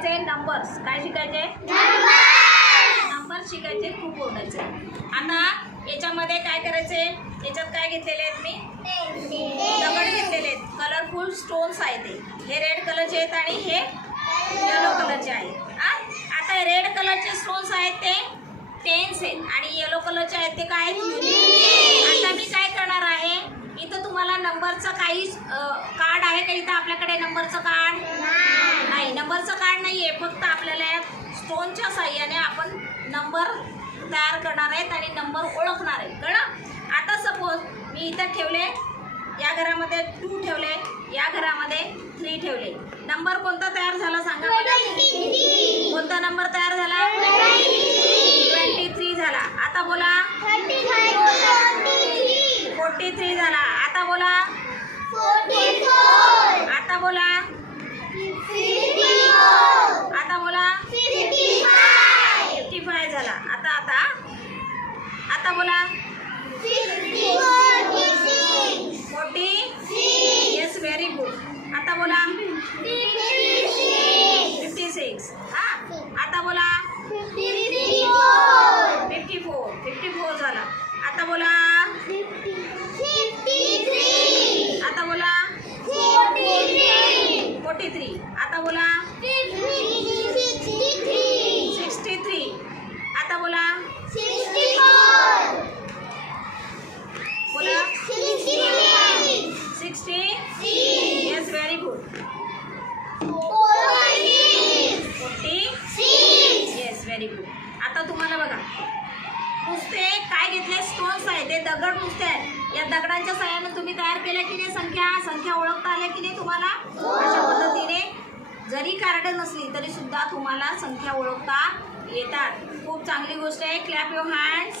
शिकायचे नंबर्स. काय शिकायचे? नंबर शिकायचे, खूप ओरडायचे. आता याच्यामध्ये काय करायचे? याच्यात काय घेतलेले आहेत मी? दगड घेतलेले आहेत. कलरफुल स्टोन्स आहेत. हे रेड कलरचे आहेत आणि हे येलो कलरचे आहेत. आता रेड कलरचे स्टोन्स आहेत ते टेन्स आहेत आणि येलो कलरचे आहेत ते काय आहेत? आता मी काय करणार आहे, इथं तुम्हाला नंबरचं काही कार्ड आहे का? इथं आपल्याकडे नंबरचं कार्ड नाही. नंबरचं कार्ड नाही आहे. फक्त आपल्याला स्टोनच्या साह्याने आपण नंबर तयार करणार आहेत आणि नंबर ओळखणार आहे. कळलं? आता सपोज मी इथं ठेवले, या घरामध्ये 2 ठेवले, या घरामध्ये 3 ठेवले. नंबर कोणता तयार झाला सांगा? कोणता नंबर तयार झाला? 23 झाला. आता बोला 43 झाला. आता बोला 44. आता बोला 55 झाला. आता बोला 46. Yes, very good. आता बोला 56. आता बोला 54 झाला. आता बोला 43. आता बोला 63. आता बोला 60. Yes, very good. 40. Yes, very good. आता तुम्हाला बघा, नुसते काय घेतले? स्टोन्स आहे, ते दगड नुसते आहेत. या दगडांच्या सहाय्याने तुम्ही तयार केल्या की नाही संख्या ओळखता आल्या की नाही तुम्हाला? अशा पद्धतीने जरी कार्ड नसली तरी सुद्धा तुम्हाला संख्या ओळखता येतात. खूप चांगली गोष्ट आहे. Clap your hands.